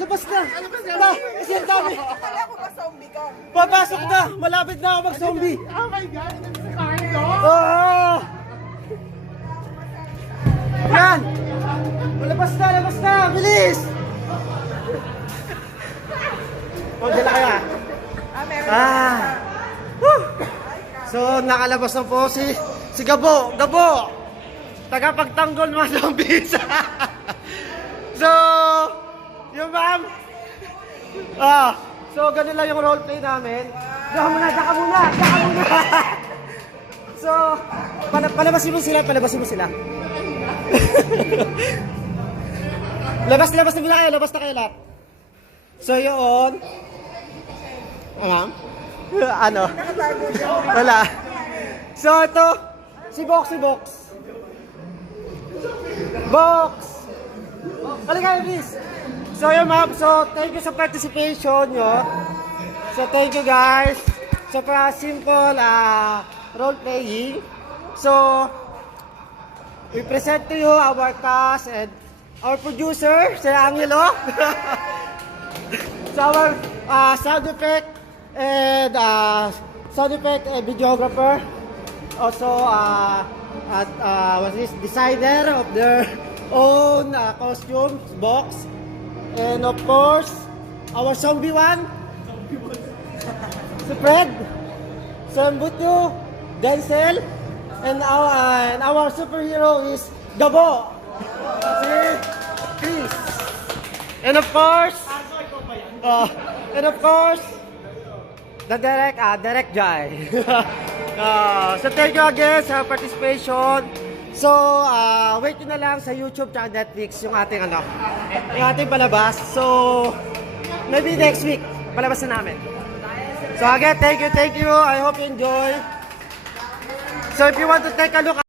lalabas na. Wala, kasi ang dami. Akala ko ba zombie ka? Papasok na, malapit na ako mag-zombie. Oh my God! Ito si Carlo! Ah! Yan! Labas na, bilis! Oh, dala kaya. Meron Ah! Woo! So, nakalabas na po si Gabo! Gabo! Tagapagtanggol mga zombies! So, yung ma'am! So, ganun lang yung roleplay namin. Daka muna! So, palabasin mo sila. Labas na kayo lahat. So, yun. Ma'am? Ano? Wala. So, ito. Si Box. Halika, please. So, yun, ma'am. So, thank you sa participation nyo. So, thank you, guys. So, para simple role-playing. So, we present to you our cast and our producer, Sir Angelo. So, our sound effect and videographer. Also, was this designer of their own costumes, Box. And of course, our zombie one, si Fred, Sambutu, Denzel, and our superhero is Gabo, si Chris. And of course, the Derek Jai. So thank you again sa participation. So, wait nyo na lang sa YouTube at Netflix yung ating palabas. So, maybe next week, palabas na namin. So again, thank you. I hope you enjoy. So if you want to take a look